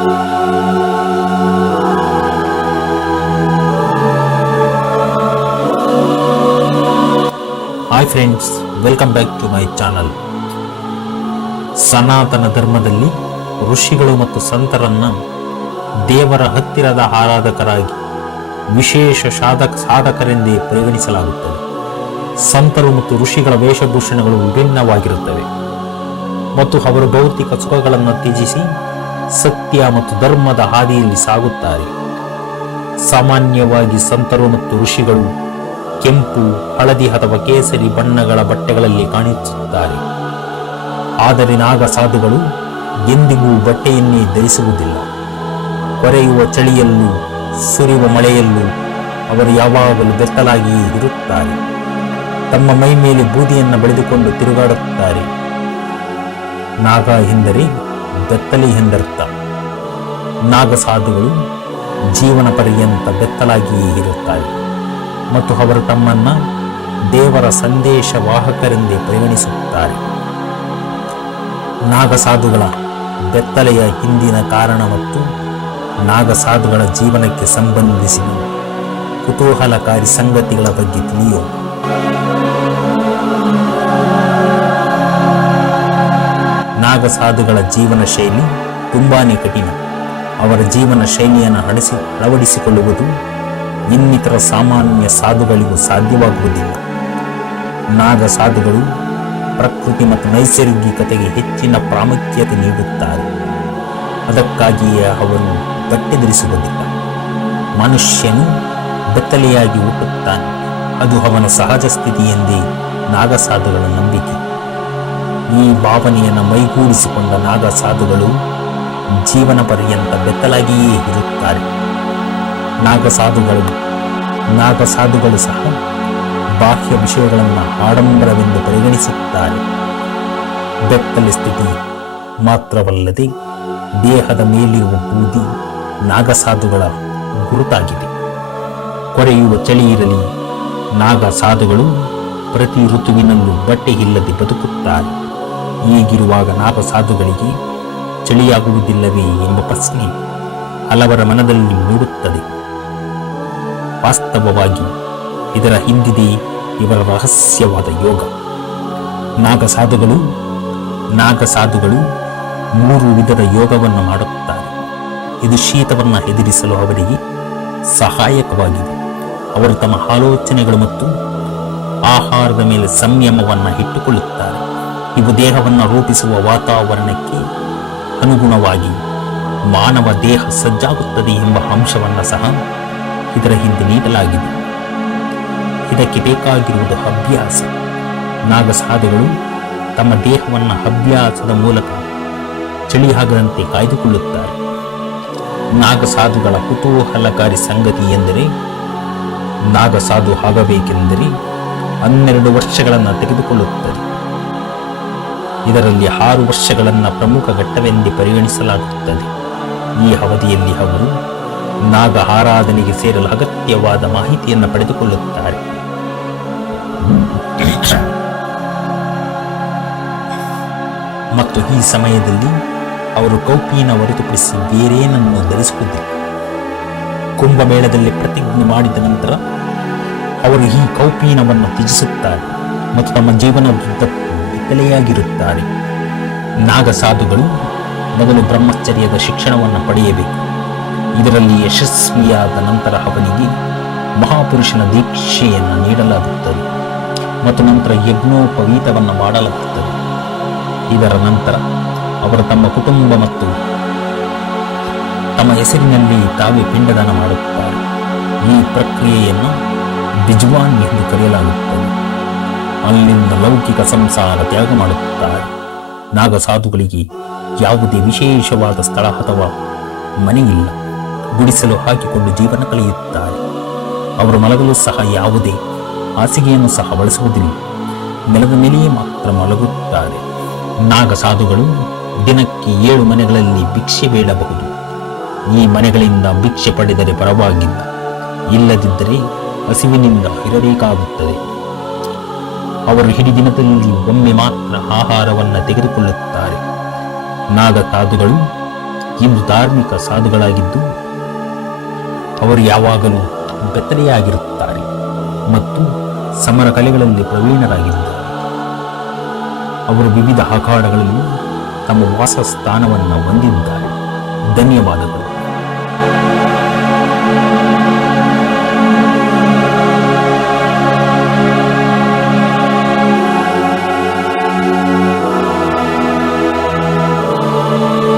Hi friends welcome back to my channel ಸನಾತನ ಧರ್ಮದಲ್ಲಿ ಋಷಿಗಳು ಮತ್ತು ಸಂತರನ್ನ ದೇವರ ಹತ್ತಿರದ ಆರಾಧಕರಾಗಿ ವಿಶೇಷ ಸಾಧಕ ಸಾಧಕರೆಂದೇ ಪರಿಗಣಿಸಲಾಗುತ್ತದೆ. ಸಂತರು ಮತ್ತು ಋಷಿಗಳ ವೇಷಭೂಷಣಗಳು ವಿಭಿನ್ನವಾಗಿರುತ್ತವೆ. ಮತ್ತು ಅವರು ಭೌತಿಕ ಸುಖಗಳನ್ನು ತ್ಯಜಿಸಿ ಸತ್ಯ ಮತ್ತು ಧರ್ಮದ ಹಾದಿಯಲ್ಲಿ ಸಾಗುತ್ತಾರೆ. ಸಾಮಾನ್ಯವಾಗಿ ಸಂತರು ಮತ್ತು ಋಷಿಗಳು ಕೆಂಪು, ಹಳದಿ ಅಥವಾ ಕೇಸರಿ ಬಣ್ಣಗಳ ಬಟ್ಟೆಗಳಲ್ಲಿ ಕಾಣಿಸುತ್ತಾರೆ. ಆದರೆ ನಾಗ ಸಾಧುಗಳು ಎಂದಿಗೂ ಬಟ್ಟೆಯನ್ನೇ ಧರಿಸುವುದಿಲ್ಲ. ಕೊರೆಯುವ ಚಳಿಯಲ್ಲೂ ಸುರಿಯುವ ಮಳೆಯಲ್ಲೂ ಅವರು ಯಾವಾಗಲೂ ಬೆತ್ತಲಾಗಿಯೇ ಇರುತ್ತಾರೆ. ತಮ್ಮ ಮೈ ಮೇಲೆ ಬೂದಿಯನ್ನು ಬೆಳೆದುಕೊಂಡು ತಿರುಗಾಡುತ್ತಾರೆ. ನಾಗ ಎಂದರೆ ಬೆತ್ತಲೆ ಎಂದರ್ಥ ನಾಗಸಾಧುಗಳು ಜೀವನ ಪರ್ಯಂತ ಬೆತ್ತಲಾಗಿಯೇ ಇರುತ್ತಾರೆ. ಮತ್ತು ಅವರು ತಮ್ಮನ್ನ ದೇವರ ಸಂದೇಶ ವಾಹಕರೆಂದೇ ಪರಿಗಣಿಸುತ್ತಾರೆ. ನಾಗಸಾಧುಗಳ ಬೆತ್ತಲೆಯ ಹಿಂದಿನ ಕಾರಣ ಮತ್ತು ನಾಗಸಾಧುಗಳ ಜೀವನಕ್ಕೆ ಸಂಬಂಧಿಸಿದ ಕುತೂಹಲಕಾರಿ ಸಂಗತಿಗಳ ಬಗ್ಗೆ ತಿಳಿಯೋಣ. ನಾಗಸಾಧುಗಳ ಜೀವನ ಶೈಲಿ ತುಂಬಾ ಕಠಿಣ. ಅವರ ಜೀವನ ಶೈಲಿಯನ್ನು ಅಳಿಸಿ ಅಳವಡಿಸಿಕೊಳ್ಳುವುದು ಇನ್ನಿತರ ಸಾಮಾನ್ಯ ಸಾಧುಗಳಿಗೂ ಸಾಧ್ಯವಾಗುವುದಿಲ್ಲ. ನಾಗ ಸಾಧುಗಳು ಪ್ರಕೃತಿ ಮತ್ತು ನೈಸರ್ಗಿಕತೆಗೆ ಹೆಚ್ಚಿನ ಪ್ರಾಮುಖ್ಯತೆ ನೀಡುತ್ತಾರೆ. ಅದಕ್ಕಾಗಿಯೇ ಅವರು ಬಟ್ಟೆ ಧರಿಸುವುದಿಲ್ಲ ಮನುಷ್ಯನು ಬೆತ್ತಲೆಯಾಗಿ ಹುಟ್ಟುತ್ತಾನೆ ಅದು ಅವನ ಸಹಜ ಸ್ಥಿತಿ ಎಂದೇ ನಾಗಸಾಧುಗಳ ನಂಬಿಕೆ. ಈ ಭಾವನೆಯನ್ನು ಮೈಗೂಡಿಸಿಕೊಂಡ ನಾಗಸಾಧುಗಳು ಜೀವನ ಪರ್ಯಂತ ಬೆತ್ತಲಾಗಿಯೇ ಇರುತ್ತಾರೆ. ನಾಗ ಸಾಧುಗಳು ನಾಗ ಸಾಧುಗಳು ಸಹ ಬಾಹ್ಯ ವಿಷಯಗಳನ್ನು ಆಡಂಬರವೆಂದು ಪರಿಗಣಿಸುತ್ತಾರೆ. ಬೆತ್ತಲ ಸ್ಥಿತಿ ಮಾತ್ರವಲ್ಲದೆ ದೇಹದ ಮೇಲಿರುವ ಬೂದಿ ನಾಗಸಾಧುಗಳ ಗುರುತಾಗಿದೆ. ಕೊರೆಯುವ ಚಳಿ ಇರಲಿ, ನಾಗಸಾಧುಗಳು ಪ್ರತಿ ಋತುವಿನಲ್ಲೂ ಬಟ್ಟೆ ಇಲ್ಲದೆ ಬದುಕುತ್ತಾರೆ. ಹೀಗಿರುವಾಗ ನಾಗಸಾಧುಗಳಿಗೆ ಚಳಿಯಾಗುವುದಿಲ್ಲವೇ ಎಂಬ ಪ್ರಶ್ನೆ ಹಲವರ ಮನದಲ್ಲಿ ಮೂಡುತ್ತದೆ. ವಾಸ್ತವವಾಗಿ ಇದರ ಹಿಂದಿದೆ ಇವರ ರಹಸ್ಯವಾದ ಯೋಗ. ನಾಗಸಾಧುಗಳು ನಾಗಸಾಧುಗಳು ಮೂರು ವಿಧದ ಯೋಗವನ್ನು ಮಾಡುತ್ತಾರೆ. ಇದು ಶೀತವನ್ನು ಎದುರಿಸಲು ಅವರಿಗೆ ಸಹಾಯಕವಾಗಿದೆ. ಅವರು ತಮ್ಮ ಆಲೋಚನೆಗಳು ಮತ್ತು ಆಹಾರದ ಮೇಲೆ ಸಂಯಮವನ್ನು ಇಟ್ಟುಕೊಳ್ಳುತ್ತಾರೆ. ಇವು ದೇಹವನ್ನು ರೂಪಿಸುವ ವಾತಾವರಣಕ್ಕೆ ಅನುಗುಣವಾಗಿ ಮಾನವ ದೇಹ ಸಜ್ಜಾಗುತ್ತದೆ ಎಂಬ ಅಂಶವನ್ನು ಸಹ ಇದರ ಹಿಂದೆ ನೀಡಲಾಗಿದೆ. ಇದಕ್ಕೆ ಬೇಕಾಗಿರುವುದು ಅಭ್ಯಾಸ. ನಾಗಸಾಧುಗಳು ತಮ್ಮ ದೇಹವನ್ನು ಅಭ್ಯಾಸದ ಮೂಲಕ ಚಳಿಯಾಗದಂತೆ ಕಾಯ್ದುಕೊಳ್ಳುತ್ತಾರೆ. ನಾಗಸಾಧುಗಳ ಕುತೂಹಲಕಾರಿ ಸಂಗತಿ ಎಂದರೆ ನಾಗಸಾಧು ಆಗಬೇಕೆಂದರೆ ಹನ್ನೆರಡು ವರ್ಷಗಳನ್ನು ತೆಗೆದುಕೊಳ್ಳುತ್ತದೆ. ಇದರಲ್ಲಿ ಆರು ವರ್ಷಗಳನ್ನು ಪ್ರಮುಖ ಘಟ್ಟವೆಂದೇ ಪರಿಗಣಿಸಲಾಗುತ್ತದೆ. ಈ ಅವಧಿಯಲ್ಲಿ ಅವರು ನಾಗ ಆರಾಧನೆಗೆ ಸೇರಲು ಅಗತ್ಯವಾದ ಮಾಹಿತಿಯನ್ನು ಪಡೆದುಕೊಳ್ಳುತ್ತಾರೆ. ಮತ್ತು ಈ ಸಮಯದಲ್ಲಿ ಅವರು ಕೌಪಿನ ಹೊರತುಪಡಿಸಿ ಬೇರೇನನ್ನು ಧರಿಸುವುದಿಲ್ಲ. ಕುಂಭಮೇಳದಲ್ಲಿ ಪ್ರತಿಜ್ಞೆ ಮಾಡಿದ ನಂತರ ಅವರು ಈ ಕೌಪೀನವನ್ನು ತ್ಯಜಿಸುತ್ತಾರೆ ಮತ್ತು ತಮ್ಮ ಜೀವನದುದ್ದಕ್ಕೂ ಬೆತ್ತಲೆಯಾಗಿರುತ್ತಾರೆ ನಾಗಸಾಧುಗಳು ಮೊದಲು ಬ್ರಹ್ಮಚರ್ಯದ ಶಿಕ್ಷಣವನ್ನು ಪಡೆಯಬೇಕು. ಇದರಲ್ಲಿ ಯಶಸ್ವಿಯಾದ ನಂತರ ಅವನಿಗೆ ಮಹಾಪುರುಷನ ದೀಕ್ಷೆಯನ್ನು ನೀಡಲಾಗುತ್ತದೆ ಮತ್ತು ನಂತರ ಯಜ್ಞೋಪವೀತವನ್ನು ಮಾಡಲಾಗುತ್ತದೆ. ಇದರ ನಂತರ ಅವರು ತಮ್ಮ ಕುಟುಂಬ ಮತ್ತು ತಮ್ಮ ಹೆಸರಿನಲ್ಲಿ ತಾವೇ ಪಿಂಡದಾನ ಮಾಡುತ್ತಾರೆ. ಈ ಪ್ರಕ್ರಿಯೆಯನ್ನು ಬಿಜ್ವಾನ್ ಎಂದು ಕರೆಯಲಾಗುತ್ತದೆ. ಅಲ್ಲಿಂದ ಲೌಕಿಕ ಸಂಸಾರ ತ್ಯಾಗ ಮಾಡುತ್ತಾರೆ. ನಾಗಸಾಧುಗಳಿಗೆ ಯಾವುದೇ ವಿಶೇಷವಾದ ಸ್ಥಳ ಅಥವಾ ಮನೆಯಿಲ್ಲ. ಗುಡಿಸಲು ಹಾಕಿಕೊಂಡು ಜೀವನ ಕಳೆಯುತ್ತಾರೆ. ಅವರು ಮಲಗಲು ಸಹ ಯಾವುದೇ ಹಾಸಿಗೆಯನ್ನು ಸಹ ಬಳಸುವುದಿಲ್ಲ. ನೆಲದ ಮೇಲೆಯೇ ಮಾತ್ರ ಮಲಗುತ್ತಾರೆ. ನಾಗಸಾಧುಗಳು ದಿನಕ್ಕೆ ಏಳು ಮನೆಗಳಲ್ಲಿ ಭಿಕ್ಷೆ ಬೇಡಬಹುದು. ಈ ಮನೆಗಳಿಂದ ಭಿಕ್ಷೆ ಪಡೆದರೆ ಪರವಾಗಿಲ್ಲ. ಇಲ್ಲದಿದ್ದರೆ ಹಸಿವಿನಿಂದ ಇರಬೇಕಾಗುತ್ತದೆ. ಅವರು ಹಿಡಿದಿನದಲ್ಲಿ ದಿನದಲ್ಲಿ ಒಮ್ಮೆ ಮಾತ್ರ ಆಹಾರವನ್ನು ತೆಗೆದುಕೊಳ್ಳುತ್ತಾರೆ. ನಾಗಸಾಧುಗಳು ಇಂದು ಧಾರ್ಮಿಕ ಸಾಧುಗಳಾಗಿದ್ದು, ಅವರು ಯಾವಾಗಲೂ ಬೆತ್ತಲೆಯಾಗಿರುತ್ತಾರೆ ಮತ್ತು ಸಮರ ಕಲೆಗಳಲ್ಲಿ ಪ್ರವೀಣರಾಗಿದ್ದಾರೆ. ಅವರು ವಿವಿಧ ಅಖಾಡಗಳಲ್ಲಿ ತಮ್ಮ ವಾಸಸ್ಥಾನವನ್ನು ಹೊಂದಿದ್ದಾರೆ. ಧನ್ಯವಾದಗಳು.